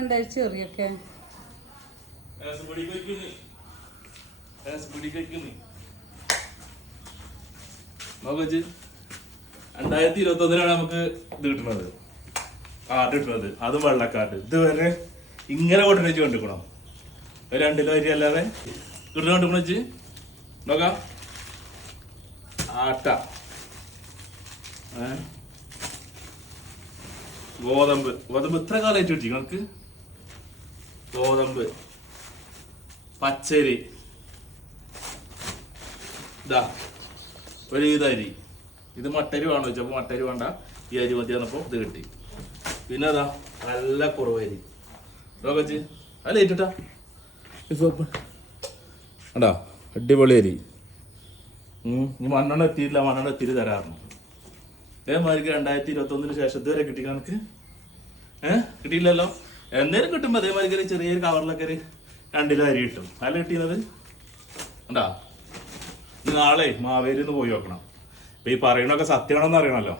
എന്തായാലും ചെറിയൊക്കെ നോക്കച്ച് 2021 നമുക്ക് ഇത് കിട്ടുന്നത്, കാർഡ് കിട്ടുന്നത്, അതും വെള്ളക്കാർഡ്. ഇതുവരെ ഇങ്ങനെ കൊണ്ടുവച്ച് കൊണ്ടിരിക്കണോ? 2 കിലോ അരി അല്ലാതെ കിട്ടുന്ന കൊണ്ടിരിക്കണ വെച്ച് നോക്കാം. ആട്ട, ഗോതമ്പ് ഇത്ര കാലമായിട്ട് കിട്ടി നമുക്ക്. ഗോതമ്പ്, പച്ചരി, ഇതാ ഒരു അരി. ഇത് മട്ടരി വേണം വെച്ചപ്പോൾ മട്ടരി വേണ്ട, ഈ അരി മതി വന്നപ്പോൾ ഇത് കിട്ടി. പിന്നെ അതാ നല്ല കുറവരി നോക്കച്ച്, അത് ലേറ്റിട്ടാ അടാ അടിപൊളി അരി. ഇനി മണ്ണെണ്ണ എത്തിയില്ല, മണ്ണെണ്ണ എത്തിയിട്ട് തരാറുണ്ട്. അതേമാതിരി 2021 ശേഷം ഇതുവരെ കിട്ടി കണക്ക് കിട്ടിയില്ലല്ലോ. എന്തേലും കിട്ടുമ്പോൾ അതേമാതിരി ചെറിയൊരു കവറിലൊക്കെ ഒരു 2 കിലോ അരി കിട്ടും. അല്ല കിട്ടിയത് ഉണ്ടാ. നാളെ മാവേലിന്ന് പോയി നോക്കണം. ഇപ്പൊ ഈ പറയണൊക്കെ സത്യമാണെന്ന് അറിയണമല്ലോ.